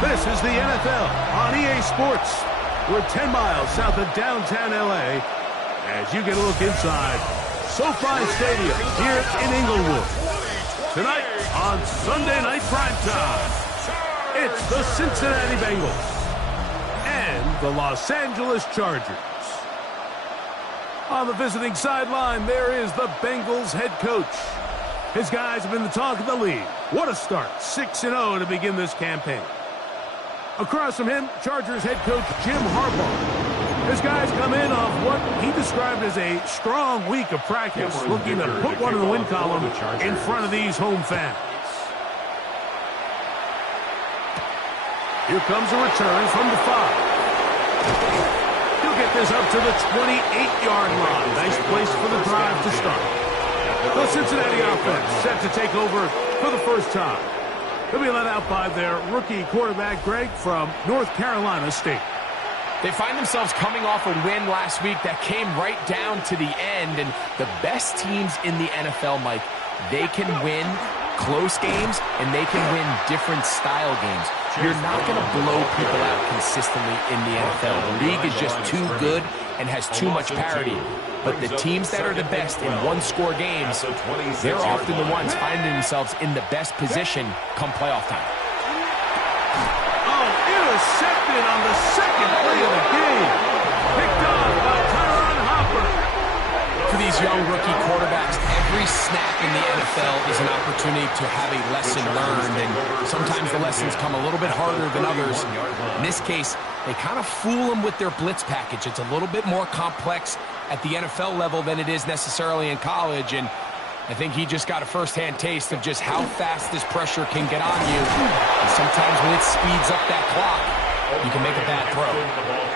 This is the NFL on EA Sports. We're 10 miles south of downtown LA as you get a look inside SoFi Stadium here in Inglewood. Tonight on Sunday Night Primetime, it's the Cincinnati Bengals and the Los Angeles Chargers. On the visiting sideline, there is the Bengals head coach. His guys have been the talk of the league. What a start, 6-0 to begin this campaign. Across from him, Chargers head coach Jim Harbaugh. His guys come in off what he described as a strong week of practice, looking to put one in the win column in front of these home fans. Here comes a return from the 5. He'll get this up to the 28-yard line. Nice place for the drive to start. The Cincinnati offense set to take over for the first time. They'll be let out by their rookie quarterback, Greg, from North Carolina State. They find themselves coming off a win last week that came right down to the end. And the best teams in the NFL, Mike, they can win close games and they can win different style games. You're not going to blow people out consistently in the NFL. The league is just too good and has too much parity. But the teams that are the best in one-score games, they're often the ones finding themselves in the best position come playoff time. Oh, intercepted on the second play of the game. Picked off by Hopper. For these young rookie quarterbacks, every snap in the NFL is an opportunity to have a lesson learned, and sometimes the lessons come a little bit harder than others. In this case, they kind of fool them with their blitz package. It's a little bit more complex at the NFL level than it is necessarily in college, and I think he just got a first-hand taste of just how fast this pressure can get on you. And sometimes when it speeds up that clock, you can make a bad throw.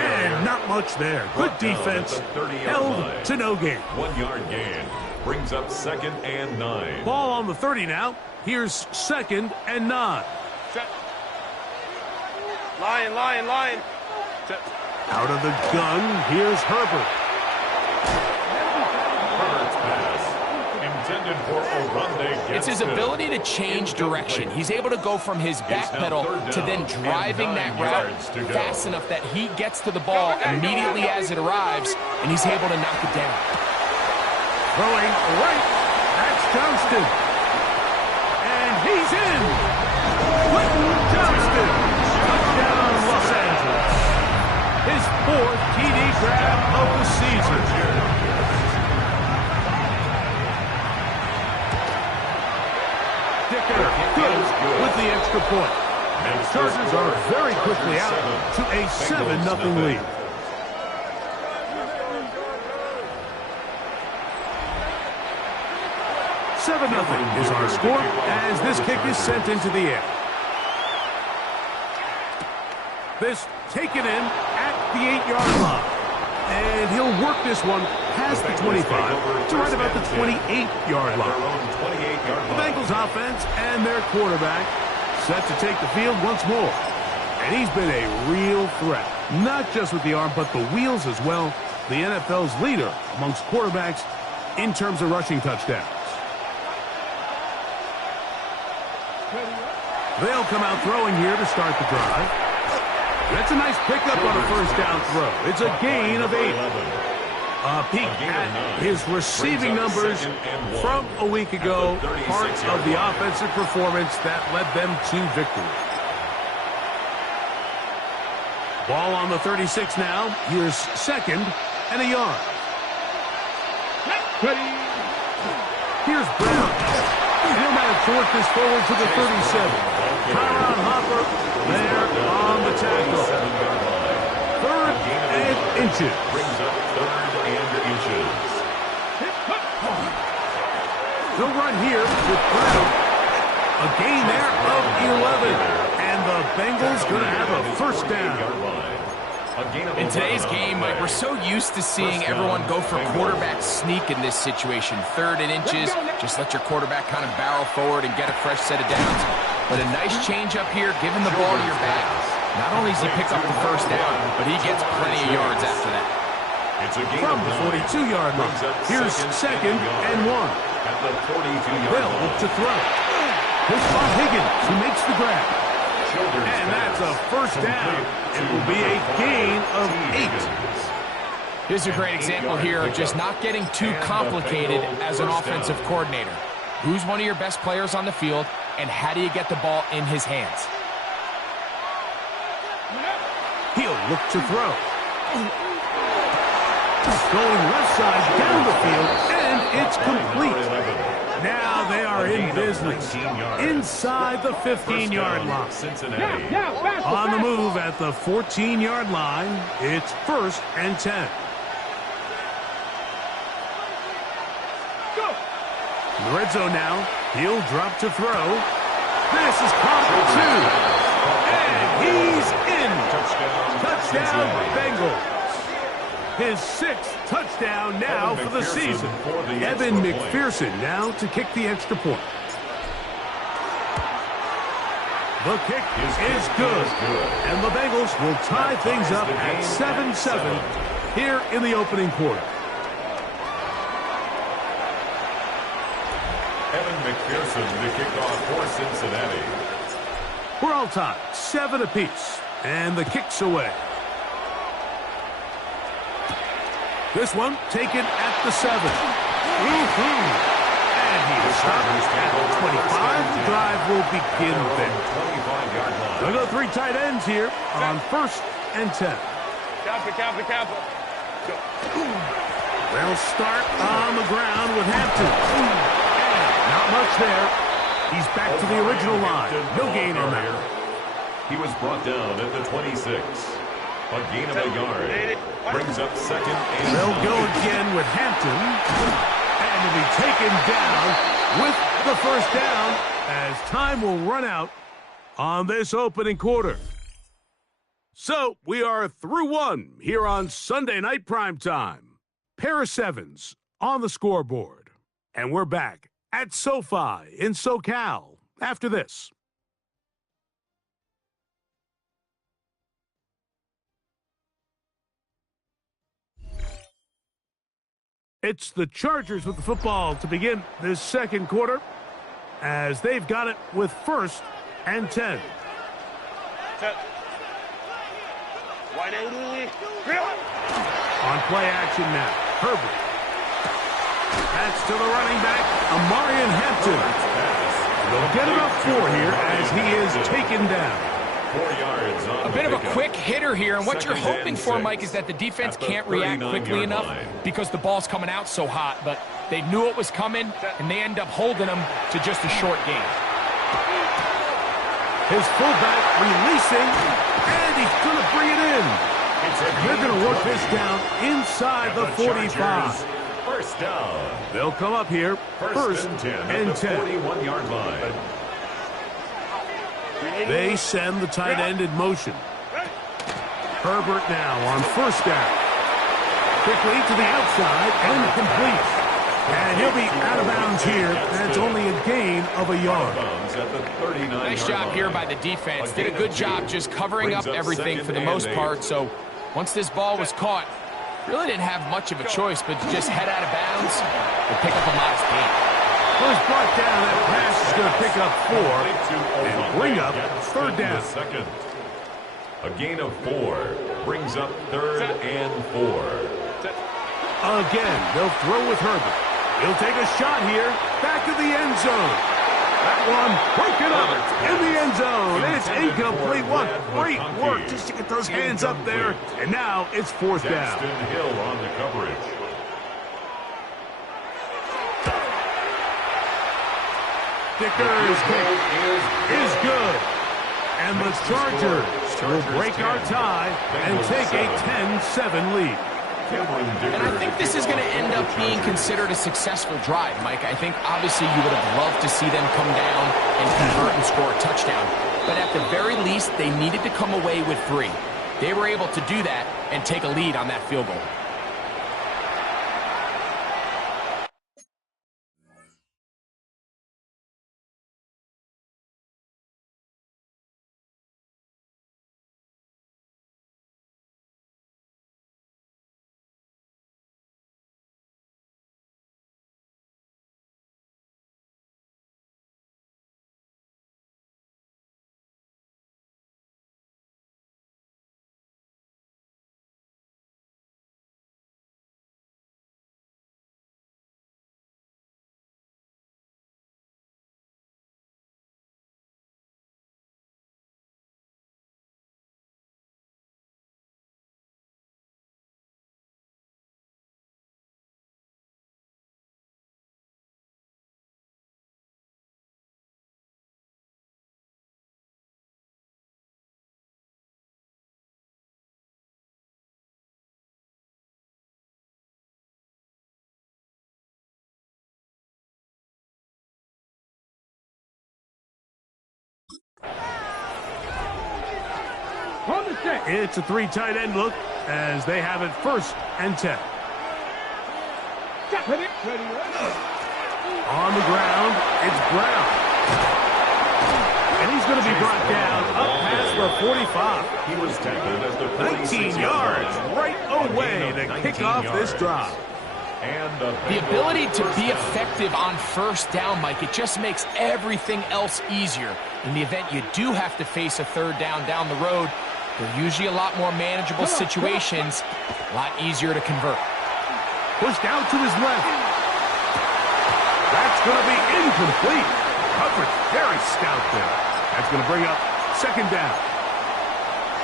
And not much there. Good defense. Held to no gain. 1-yard gain. Brings up 2nd and 9. Ball on the 30 now. Here's 2nd and 9. Set. Lion. Set. Out of the gun, here's Herbert. Herbert's pass. Intended for Oronde. It's his ability to change direction. He's able to go from his back pedal to then driving that route fast enough that he gets to the ball immediately as it arrives, and he's able to knock it down. Throwing right. That's Johnston. And he's in. Quentin Johnston. Touchdown, Los Angeles. His 4th TD grab of the season. Dicker goes with the extra point. And the Chargers are very quickly out to a 7-0 lead. Nothing is our score as this kick is sent into the air. This taken in at the 8-yard line. And he'll work this one past the 25 to right about the 28-yard line. The Bengals offense and their quarterback set to take the field once more. And he's been a real threat, not just with the arm, but the wheels as well. The NFL's leader amongst quarterbacks in terms of rushing touchdowns. They'll come out throwing here to start the drive. That's a nice pickup on a first down throw. It's a gain of 8. A peek at his receiving numbers from a week ago. Part of the offensive performance that led them to victory. Ball on the 36 now. Here's 2nd and a yard. Here's Brown. He'll manage to work this forward to the 37. Hopper there on the tackle. 3rd and inches. Brings up 3rd and inches. They'll run here with Brown. A gain there of 11. And the Bengals going to have a first down. In today's game, Mike, we're so used to seeing everyone go for quarterback sneak in this situation. 3rd and inches, just let your quarterback kind of barrel forward and get a fresh set of downs. But a nice change up here, giving the ball to your back. Not only does he pick up the first down, but he gets plenty of yards after that. From the 42-yard line, here's 2nd and 1. They'll look to throw. Here's Bob Higgins, who makes the grab. And that's a first down. It will be a gain of 8. Here's a great example here of just not getting too complicated as an offensive coordinator. Who's one of your best players on the field, and how do you get the ball in his hands? He'll look to throw. Going left side down the field, and it's complete. Now they are in business inside the 15-yard line. On the move at the 14-yard line, it's 1st and 10. In the red zone now, he'll drop to throw. This is caught for 2. And he's in. Touchdown, Bengals. His 6th touchdown now for the season. Evan McPherson now to kick the extra point. The kick is good. And the Bengals will tie things up at 7-7 here in the opening quarter. Evan McPherson to kick off for Cincinnati. We're all tied, 7 apiece. And the kick's away. This one taken at the 7. And he will stop at the 25. The drive will begin there. They'll go 3 tight ends here on 1st and 10. Camp. They'll start on the ground with Hampton. And not much there. He's back to the original line. No gain on that. He was brought down at the 26. A gain of a yard. Brings up 2nd and they'll go again with Hampton. And he'll be taken down with the first down as time will run out on this opening quarter. So we are through 1 here on Sunday Night Primetime. Pair of 7s on the scoreboard. And we're back at SoFi in SoCal after this. It's the Chargers with the football to begin this second quarter as they've got it with 1st and 10. On play action now, Herbert. That's to the running back, Amarian Hampton. They'll get about 4 here as he is taken down. 4 yards on a bit of a quick hitter here, and what you're hoping for, Mike, is that the defense can't react quickly enough because the ball's coming out so hot, but they knew it was coming, and they end up holding them to just a short gain. His fullback releasing, and he's going to bring it in. They're going to work this down inside the 45. First down. They'll come up here, 1st and 10. 41-yard line. They send the tight end in motion. Herbert now on 1st down. Quickly to the outside and complete. And he'll be out of bounds here. That's only a gain of a yard. Nice job here by the defense. Did a good job just covering up everything for the most part. So once this ball was caught, really didn't have much of a choice but to just head out of bounds and pick up a modest gain. First brought down, that pass is going to pick up 4 and bring up 3rd down. A gain of 4 brings up 3rd and 4. Again, they'll throw with Herbert. He'll take a shot here, back of the end zone. That one broken up in the end zone. It's incomplete. What great work just to get those hands up there. And now it's 4th down. Hill on the coverage. Dicker's kick is good. And the Chargers will break our tie and take a 10-7 lead. And I think this is going to end up being considered a successful drive, Mike. I think obviously you would have loved to see them come down and convert and score a touchdown. But at the very least, they needed to come away with 3. They were able to do that and take a lead on that field goal. It's a three tight end look as they have it 1st and 10. On the ground, it's Brown. And he's going to be brought down up past the 45. He was tackled at the 19 yards right away to kick off this drive. And the ability to be effective on 1st down, Mike, it just makes everything else easier. In the event you do have to face a 3rd down the road, they're usually a lot more manageable situations, a lot easier to convert. Pushed out to his left. That's going to be incomplete. Coverage very stout there. That's going to bring up 2nd down.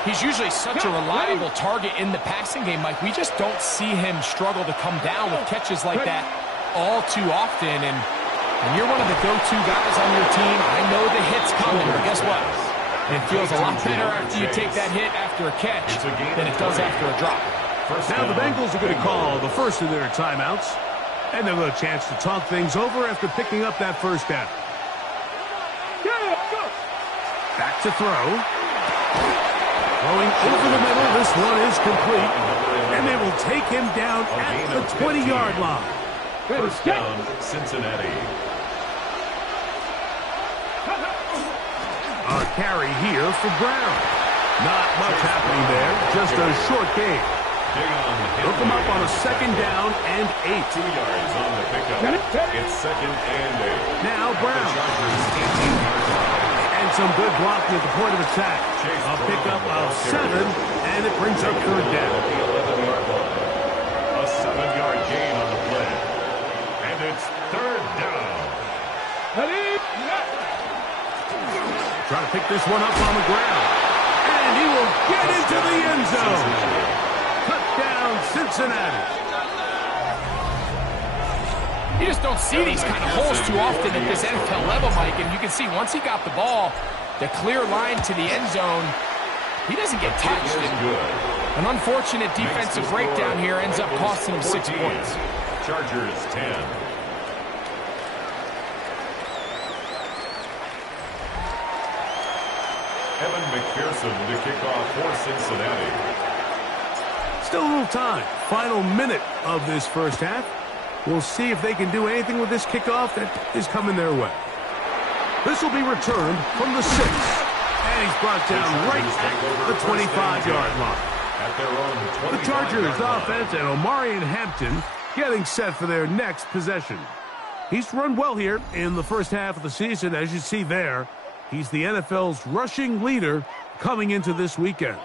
He's usually such a reliable target in the passing game, Mike. We just don't see him struggle to come down with catches like that all too often. And when you're one of the go-to guys on your team, I know the hit's coming, but guess what? It feels a lot better after you take that hit after a catch than it does after a drop. Now the Bengals are going to call the first of their timeouts, and they'll have a chance to talk things over after picking up that 1st down. Back to throw. Throwing over the middle, this one is complete, and they will take him down at the 20-yard line. 1st down, Cincinnati. A carry here for Brown. Not much happening there, just a short gain. Hook him up on a 2nd down and 8. 2 yards on the pickup. It's 2nd and 8. Now Brown. And some good blocking at the point of attack. A pickup of 7, and it brings up 3rd down. At the 11-yard line. A 7-yard gain on the play. And it's 3rd down. Trying to pick this one up on the ground. And he will get into the end zone. Touchdown, Cincinnati. You just don't see these kind of holes too often at this NFL level, Mike. And you can see once he got the ball, the clear line to the end zone, he doesn't get touched. An unfortunate defensive breakdown here ends up costing him 6 points. Chargers 10. Evan McPherson to kick off for Cincinnati. Still a little time. Final minute of this 1st half. We'll see if they can do anything with this kickoff that is coming their way. This will be returned from the 6. And he's brought down right at the 25-yard line. At their own 25. The Chargers offense and Omarion Hampton getting set for their next possession. He's run well here in the 1st half of the season, as you see there. He's the NFL's rushing leader coming into this weekend.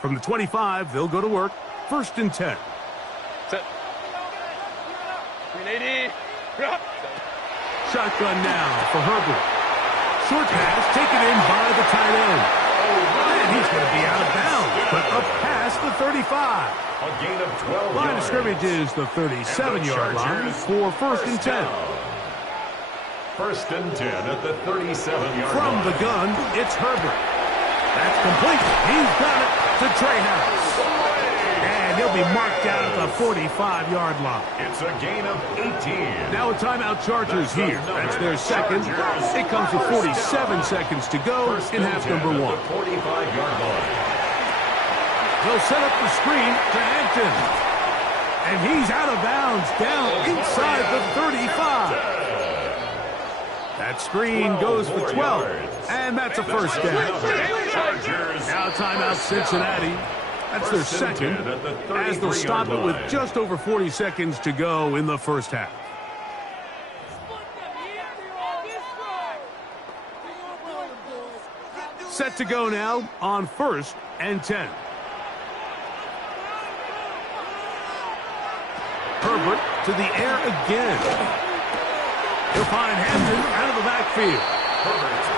From the 25, they'll go to work. 1st and 10. Set. 380. Shotgun now for Herbert. Short pass taken in by the tight end. And he's going to be out of bounds, but up past the 35. A gain of 12 Line of yards. scrimmage is the 37-yard line for 1st and 10. 1st and 10 at the 37-yard From line. the gun, it's Herbert. That's complete. He's got it to Trey Harris. And he'll be marked down at the 45-yard line. It's a gain of 18. Now a timeout Chargers here. That's their 2nd. It comes with 47 seconds to go in half number 1. 45-yard line. They'll set up the screen to Hampton. And he's out of bounds, down inside the 35. That screen goes for 12, and that's a first down. Now timeout Cincinnati. That's their second, as they'll stop it with just over 40 seconds to go in the first half. Set to go now on 1st and 10. Herbert to the air again. He'll find Hampton out of the backfield.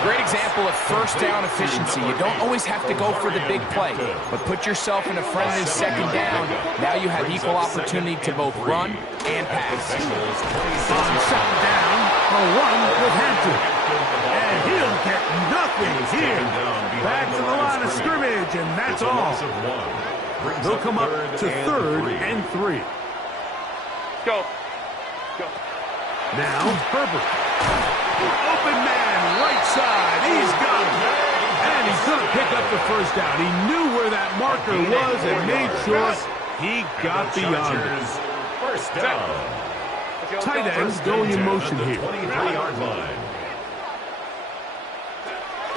Great example of first down efficiency. You don't always have to go for the big play, but put yourself in a friendly second down. Now you have equal opportunity to both run and pass. On second down, a run with Hampton. And he'll get nothing here. Back to the line of scrimmage, and that's all. They'll come up to 3rd and 3. Go. Now, Herbert. Open man, right side. He's got it. And he's going to pick up the first down. He knew where that marker was and made sure he got beyond it. First down. Tight ends going in motion here. 23-yard line.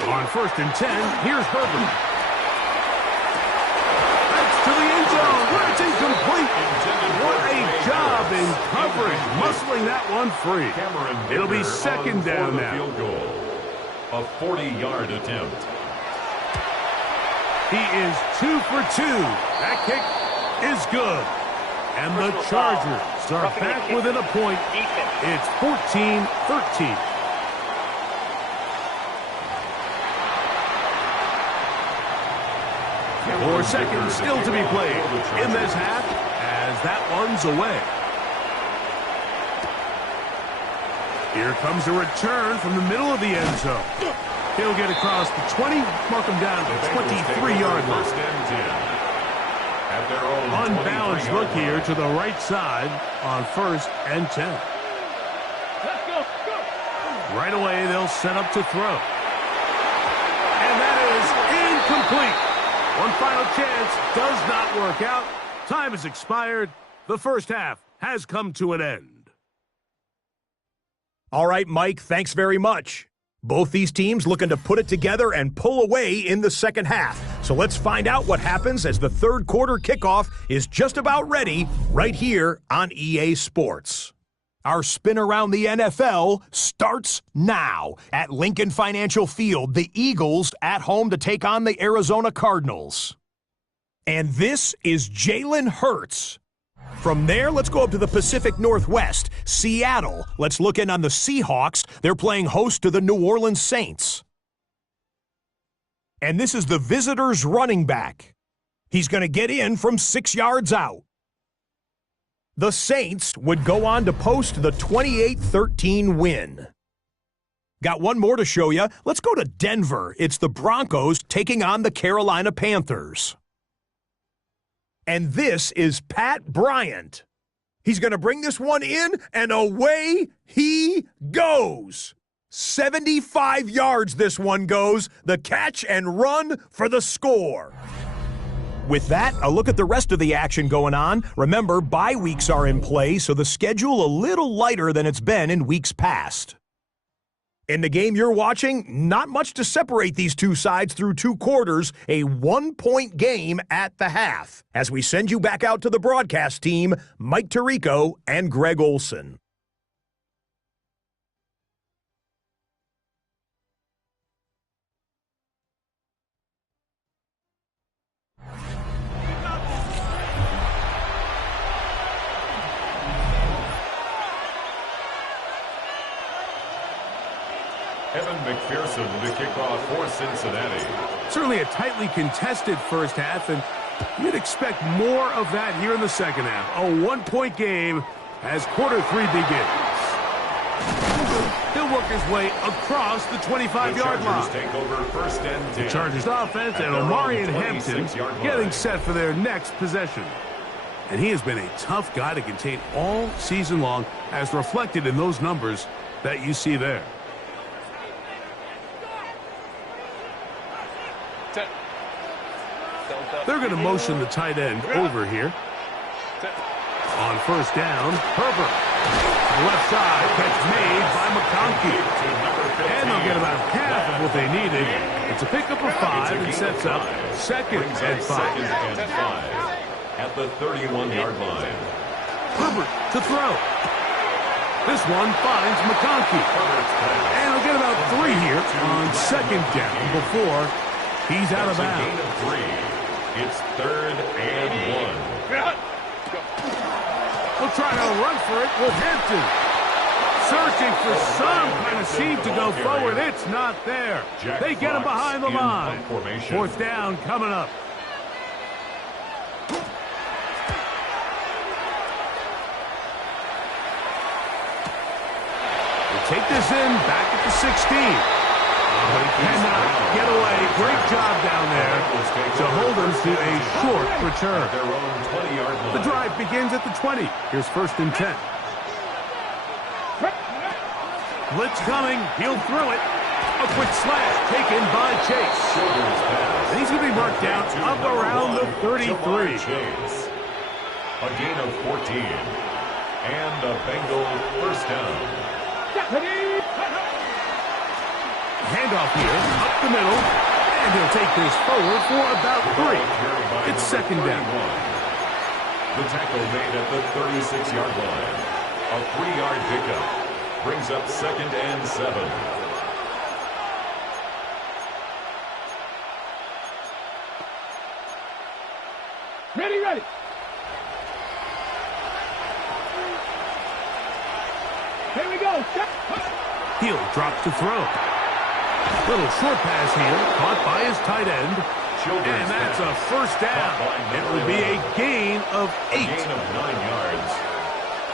On 1st and 10, here's Herbert. That's to the end zone, where it's incomplete. What a job in coverage, muscling that one free. It'll be second down now. Field goal. A 40-yard attempt. He is 2 for 2. That kick is good. And the Chargers are back within a point. It's 14-13. 4 seconds still to be played in this half as that one's away. Here comes a return from the middle of the end zone. He'll get across the 20, mark him down to the 23-yard line. Unbalanced look here to the right side on 1st and 10. Right away, they'll set up to throw. And that is incomplete. One final chance does not work out. Time has expired. The first half has come to an end. All right, Mike, thanks very much. Both these teams looking to put it together and pull away in the second half. So let's find out what happens as the third quarter kickoff is just about ready right here on EA Sports. Our spin around the NFL starts now. At Lincoln Financial Field, the Eagles at home to take on the Arizona Cardinals. And this is Jalen Hurts. From there, let's go up to the Pacific Northwest. Seattle. Let's look in on the Seahawks. They're playing host to the New Orleans Saints. And this is the visitors' running back. He's going to get in from 6 yards out. The Saints would go on to post the 28-13 win. Got one more to show you. Let's go to Denver. It's the Broncos taking on the Carolina Panthers. And this is Pat Bryant. He's going to bring this one in, and away he goes. 75 yards this one goes. The catch and run for the score. With that, a look at the rest of the action going on. Remember, bye weeks are in play, so the schedule a little lighter than it's been in weeks past. In the game you're watching, not much to separate these two sides through 2 quarters, a 1-point game at the half. As we send you back out to the broadcast team, Mike Tirico and Greg Olson. Evan McPherson to kick off for Cincinnati. Certainly a tightly contested first half, and you'd expect more of that here in the second half. A 1-point game as quarter 3 begins. He'll work his way across the 25-yard line. Take over 1st and 10. The Chargers offense and Omarion Hampton getting set for their next possession. And he has been a tough guy to contain all season long, as reflected in those numbers that you see there. They're going to motion the tight end over here. On first down, Herbert. Left side, catch made by McConkey. And they'll get about half of what they needed. It's a pickup of 5 and sets up second and 5. At the 31-yard line. Herbert to throw. This one finds McConkey. And he'll get about 3 here on second down before he's out of bounds. Gain of 3. It's 3rd and 1. We'll try to run for it with Hampton. Searching for some kind of seam to go forward. It's not there. They get him behind the line. Fourth down coming up. We'll take this in back at the 16. But he cannot get away. Great job down there to hold him to a short return. The drive begins at the 20. Here's 1st and 10. Blitz coming. He'll throw it. A quick slash taken by Chase. And he's going to be marked down up around the 33. A gain of 14. And a Bengal first down. Handoff here, up the middle, and he'll take this forward for about 3. It's second down. The tackle made at the 36-yard line. A 3-yard pickup brings up 2nd and 7. Ready. Here we go. He'll drop to throw. Little short pass here, caught by his tight end. And that's a first down. It will be a gain of 8. A gain of 9 yards.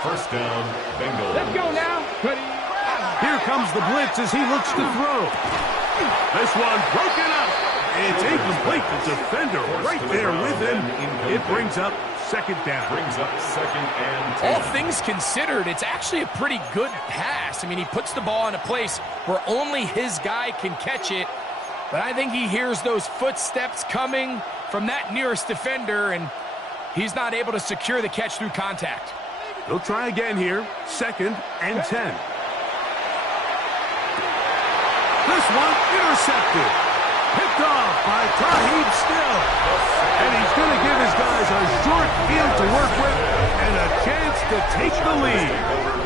First down, Bengals. Let's go now. Ready. Here comes the blitz as he looks to throw. This one broken up. It's incomplete. The defender right there with him. It brings up second down. Brings up 2nd and 10. All things considered, it's actually a pretty good pass. I mean, he puts the ball in a place where only his guy can catch it. But I think he hears those footsteps coming from that nearest defender, and he's not able to secure the catch through contact. He'll try again here. 2nd and 10. This one intercepted. Picked off by Tahib Still. And he's going to give his guys a short field to work with and a chance to take the lead.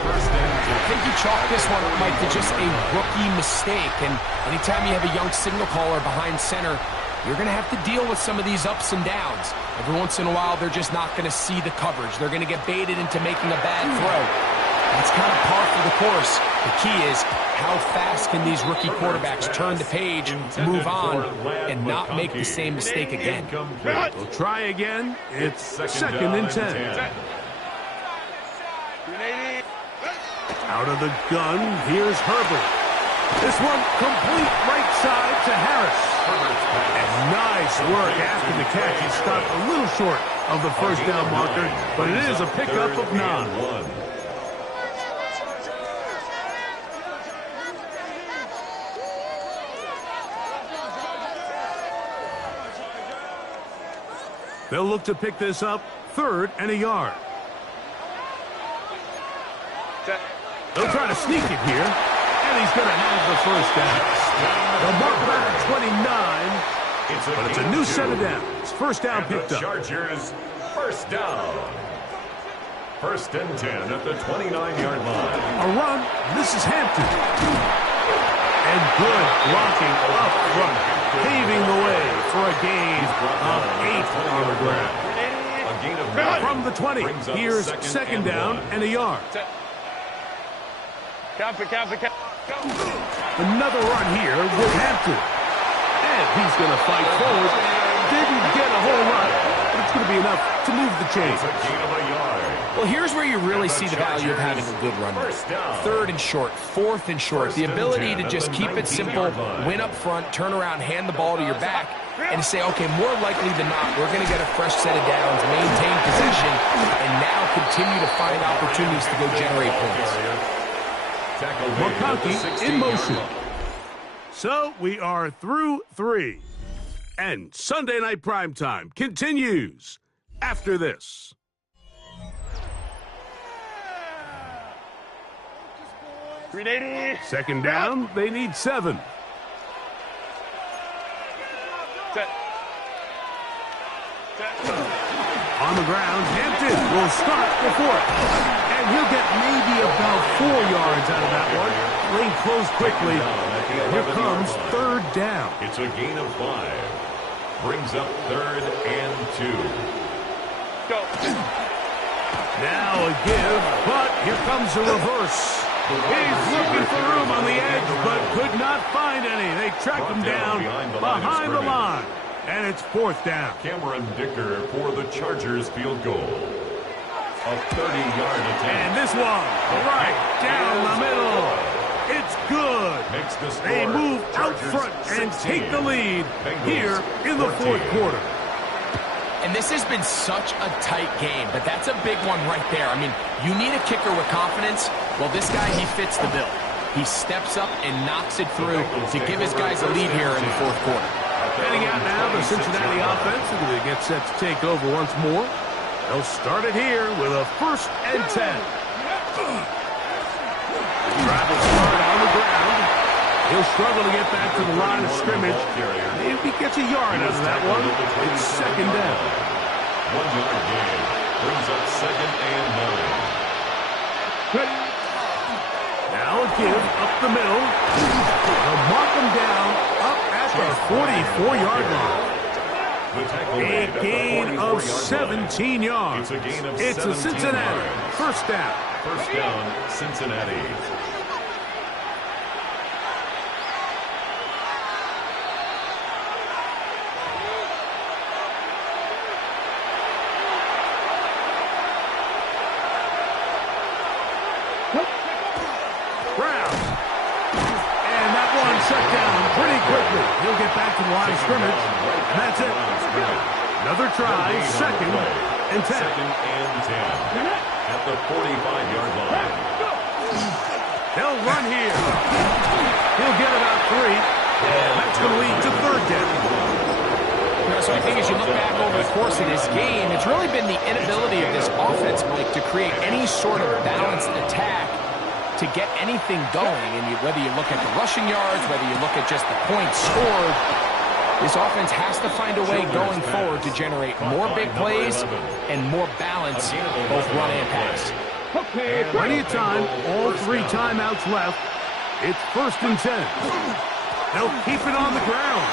I think you chalk this one, Mike, to just a rookie mistake. And anytime you have a young signal caller behind center, you're going to have to deal with some of these ups and downs. Every once in a while, they're just not going to see the coverage. They're going to get baited into making a bad throw. That's kind of par for the course. The key is how fast can these rookie quarterbacks turn the page, move on, and not make the same mistake again. We'll try again. It's 2nd and 10. Out of the gun, here's Herbert. This one complete right side to Harris. And nice work after the catch. He stopped a little short of the first down marker, but it is a pickup of 9. They'll look to pick this up 3rd and a yard. They'll try to sneak it here, and he's going to have the first down. They'll mark it at 29, but it's a new set of downs. First down picked up. Chargers, first down. 1st and 10 at the 29-yard line. A run. This is Hampton. And good blocking up front, paving the way for a gain of 8 on the ground. A gain of 9. From the 20, here's second down and a yard. Another run here with Hampton. And he's going to fight forward. Didn't get a whole lot, but it's going to be enough to move the chains. A gain of a yard. Well, here's where you really see the value of having a good run. 3rd and short, 4th and short. The ability to just keep it simple, win up front, turn around, hand the ball to your back, and say, okay, more likely than not, we're going to get a fresh set of downs, maintain possession, and now continue to find opportunities to go generate points. McConkey in motion. So we are through 3. And Sunday Night Primetime continues after this. Second down, they need 7. On the ground, Hampton will start before it. And he'll get maybe about 4 yards out of that one. Lane closed quickly. Here comes third down. It's a gain of 5. Brings up 3rd and 2. Go. Now a give, but here comes a reverse. He's looking for room on the edge, but could not find any. They track him down behind the line. And it's 4th down. Cameron Dicker for the Chargers field goal. A 30-yard attempt. And this one, right down the middle. It's good. Makes the score. They move out front and take the lead here in the 4th quarter. And this has been such a tight game, but that's a big one right there. I mean, you need a kicker with confidence. Well, this guy, he fits the bill. He steps up and knocks it through to give his guys a lead here in the 4th quarter. Heading out now, the Cincinnati offense are going to get set to take over once more. They'll start it here with a 1st and 10. Drive will start on the ground. He'll struggle to get back to the line of scrimmage. If he gets a yard out of that one, it's 2nd down. 1-yard gain. Brings up 2nd and 9. Now a give up the middle. They'll mark him down up at the 44-yard line. A gain of 17 yards. It's a Cincinnati 1st down. 1st down, Cincinnati. Brown. And that one shut down pretty quickly. He'll get back to the line of scrimmage. And that's it. Another try, 2nd and 10. 2nd and 10. At the 45-yard line. They'll run here. He'll get about 3. And that's going to lead to 3rd down. So I think as you look back over the course of this game, it's really been the inability of this offense, Mike, to create any sort of balanced attack to get anything going. And whether you look at the rushing yards, whether you look at just the points scored, this offense has to find a way going forward to generate more big plays and more balance, both run and pass. Okay, plenty of time. All 3 timeouts left. It's 1st and 10. They'll keep it on the ground.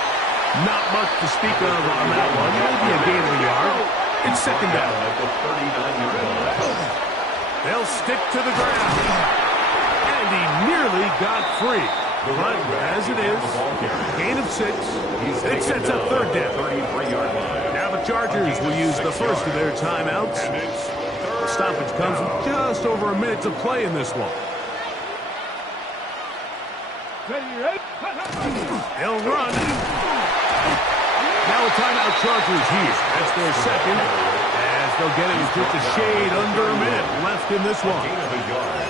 Not much to speak of on that one. Maybe a gain of a yard. It's 2nd down. At the 39-yard line. They'll stick to the ground. And he nearly got free. But as it is, gain of 6. It sets up 3rd down. 33-yard line. Now the Chargers will use the first of their timeouts. The stoppage comes with just over a minute to play in this one. They'll run. Now a timeout Chargers here. That's their 2nd. As they'll get it with just a shade under a minute left in this one. Gain of a yard.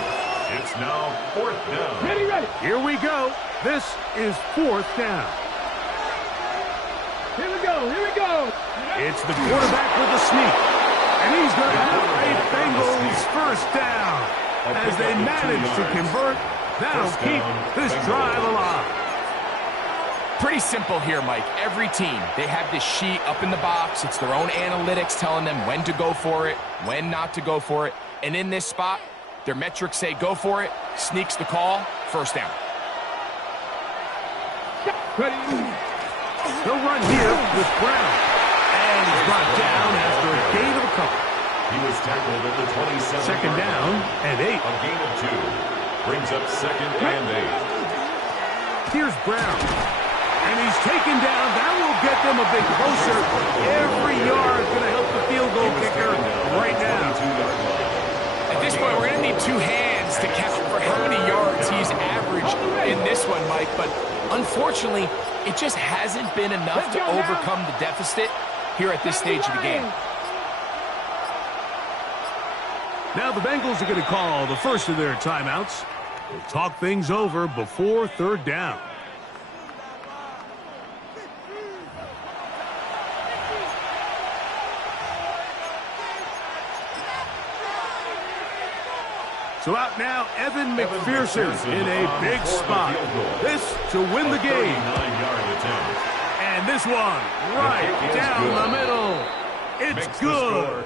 It's now 4th down. Ready. Here we go. This is 4th down. Here we go. It's the quarterback with the sneak. And he's going to have a Bengals 1st down. As they manage to convert, that'll keep this drive alive. Pretty simple here, Mike. Every team, they have this sheet up in the box. It's their own analytics telling them when to go for it, when not to go for it. And in this spot, their metrics say go for it, sneaks the call, 1st down. They'll run here with Brown. And he's brought down after a gain of a couple. He was tackled at the 27. 2nd down and 8. A gain of 2. Brings up 2nd and 8. Here's Brown. And he's taken down. That will get them a bit closer. Every yard is going to help the field goal kicker right now. At this point, we're going to need 2 hands to count for how many yards he's averaged in this one, Mike. But unfortunately, it just hasn't been enough to overcome the deficit here at this stage of the game. Now the Bengals are going to call the first of their timeouts. We'll talk things over before 3rd down. So out now, Evan McPherson in a big spot. This to win the game. 39-yard attempt. And this one right down the middle. It's good.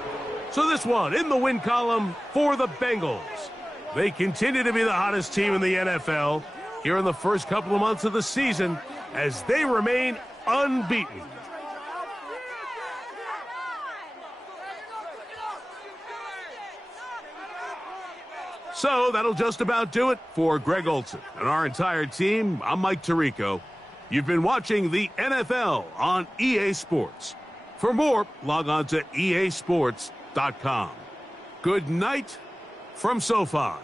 So this one in the win column for the Bengals. They continue to be the hottest team in the NFL here in the first couple of months of the season as they remain unbeaten. So that'll just about do it for Greg Olson and our entire team. I'm Mike Tirico. You've been watching the NFL on EA Sports. For more, log on to easports.com. Good night from SoFi.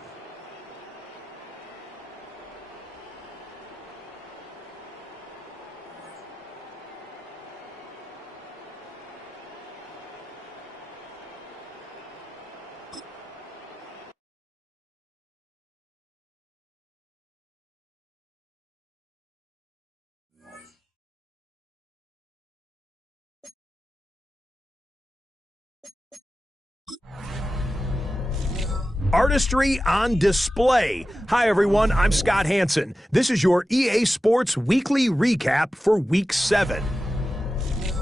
Artistry on display. Hi, everyone. I'm Scott Hansen. This is your EA Sports Weekly Recap for Week 7.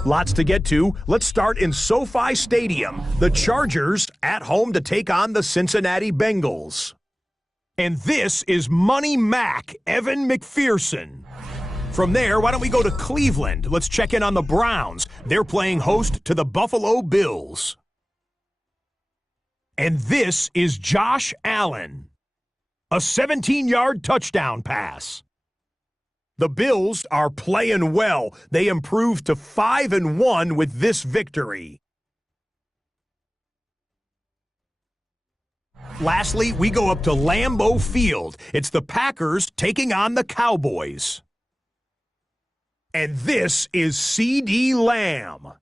Lots to get to. Let's start in SoFi Stadium. The Chargers at home to take on the Cincinnati Bengals. And this is Money Mac, Evan McPherson. From there, why don't we go to Cleveland? Let's check in on the Browns. They're playing host to the Buffalo Bills. And this is Josh Allen. A 17-yard touchdown pass. The Bills are playing well. They improved to 5-1 with this victory. Lastly, we go up to Lambeau Field. It's the Packers taking on the Cowboys. And this is C.D. Lamb.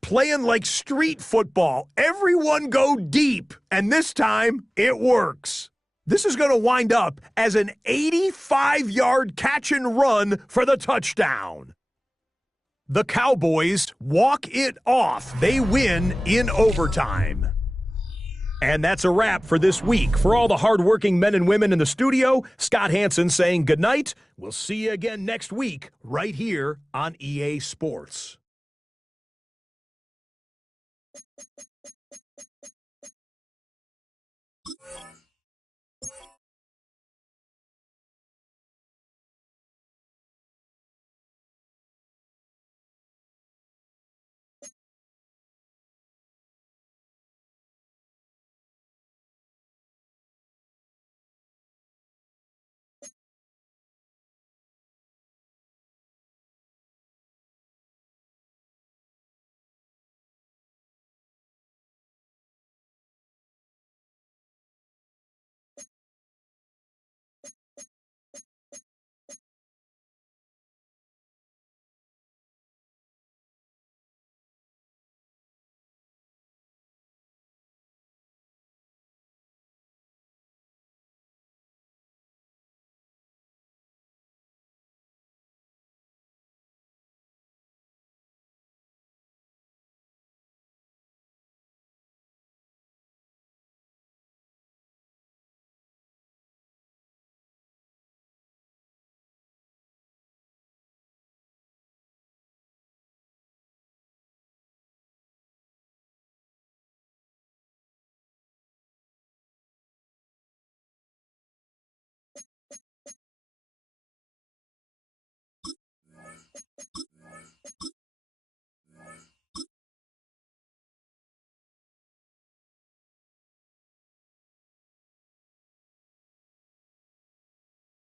Playing like street football. Everyone go deep. And this time, it works. This is going to wind up as an 85-yard catch and run for the touchdown. The Cowboys walk it off. They win in overtime. And that's a wrap for this week. For all the hardworking men and women in the studio, Scott Hansen saying goodnight. We'll see you again next week right here on EA Sports.